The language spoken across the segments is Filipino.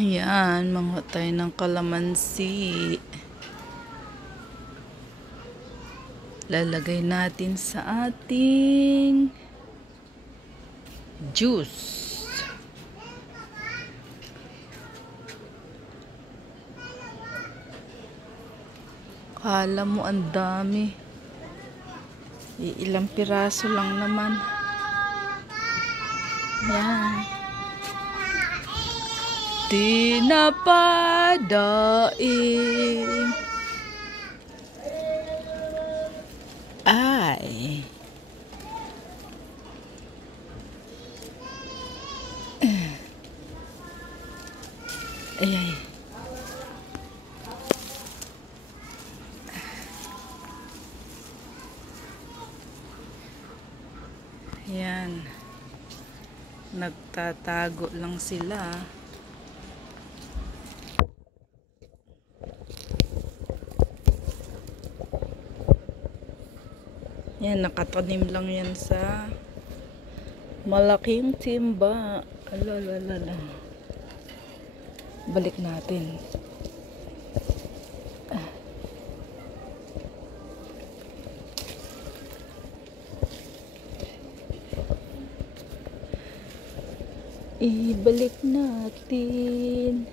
Ayan, manguha tayo ng kalamansi. Lalagay natin sa ating juice. Kala mo ang dami. Ilang piraso lang naman. Yan. Tinapadaing. Ay. Ay. Yan. Nagtatago lang sila. Yan, nakatanim lang yan sa malaking timba. Alalala. Balik natin. Ibalik natin.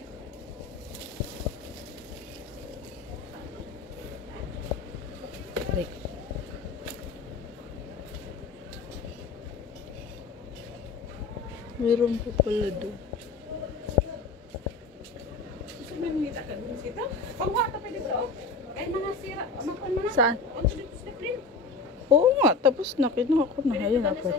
Balik. Meron po pala doon. Saan? Oo nga, tapos na. Kinuha ko na. Ayun ako.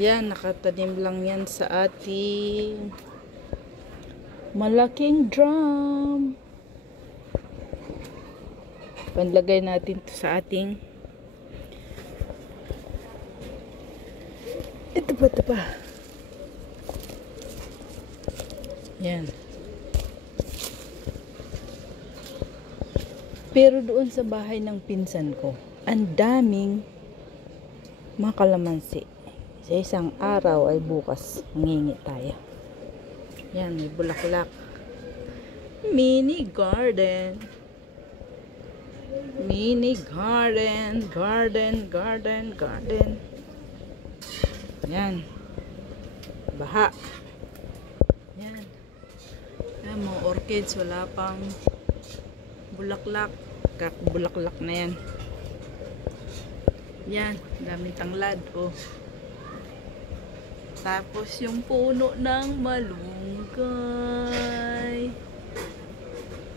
Yan, nakatanim lang yan sa ating malaking drum. Panlagay natin to sa ating ito pa. Yan. Pero doon sa bahay ng pinsan ko, ang daming mga kalamansi. Sa isang araw ay bukas mangingi tayo. Yan, may bulaklak. Mini garden. Mini garden. Garden. Yan. Baha. Yan. Yan, mga orchids, wala pang bulaklak. Kakbulaklak na yan. Yan, daming tanglad. Oh. Tapos yung puno ng malunggay.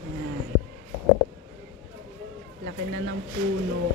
Yan. Laki na ng puno.